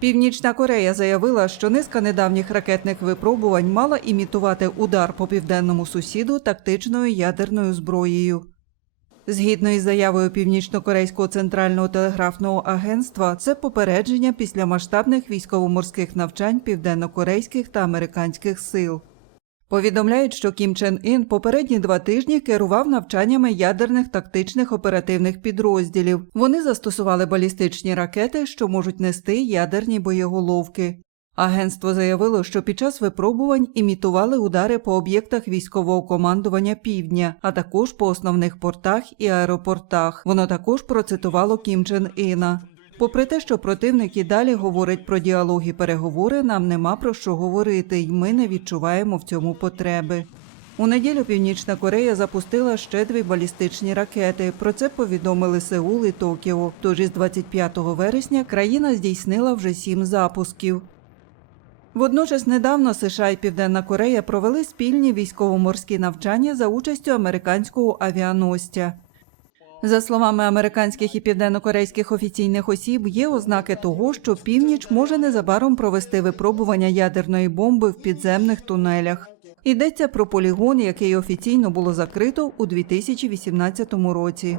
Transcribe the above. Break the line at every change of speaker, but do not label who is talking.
Північна Корея заявила, що низка недавніх ракетних випробувань мала імітувати удар по південному сусіду тактичною ядерною зброєю. Згідно із заявою Північно-Корейського центрального телеграфного агентства, це попередження після масштабних військово-морських навчань південнокорейських та американських сил. Повідомляють, що Кім Чен Ін попередні два тижні керував навчаннями ядерних тактичних оперативних підрозділів. Вони застосували балістичні ракети, що можуть нести ядерні боєголовки. Агентство заявило, що під час випробувань імітували удари по об'єктах військового командування Півдня, а також по основних портах і аеропортах. Воно також процитувало Кім Чен Іна. Попри те, що противник і далі говорить про діалог і переговори, нам нема про що говорити, і ми не відчуваємо в цьому потреби. У неділю Північна Корея запустила ще дві балістичні ракети. Про це повідомили Сеул і Токіо. Тож із 25 вересня країна здійснила вже сім запусків. Водночас недавно США і Південна Корея провели спільні військово-морські навчання за участю американського авіаносця. За словами американських і південнокорейських офіційних осіб, є ознаки того, що північ може незабаром провести випробування ядерної бомби в підземних тунелях. Йдеться про полігон, який офіційно було закрито у 2018 році.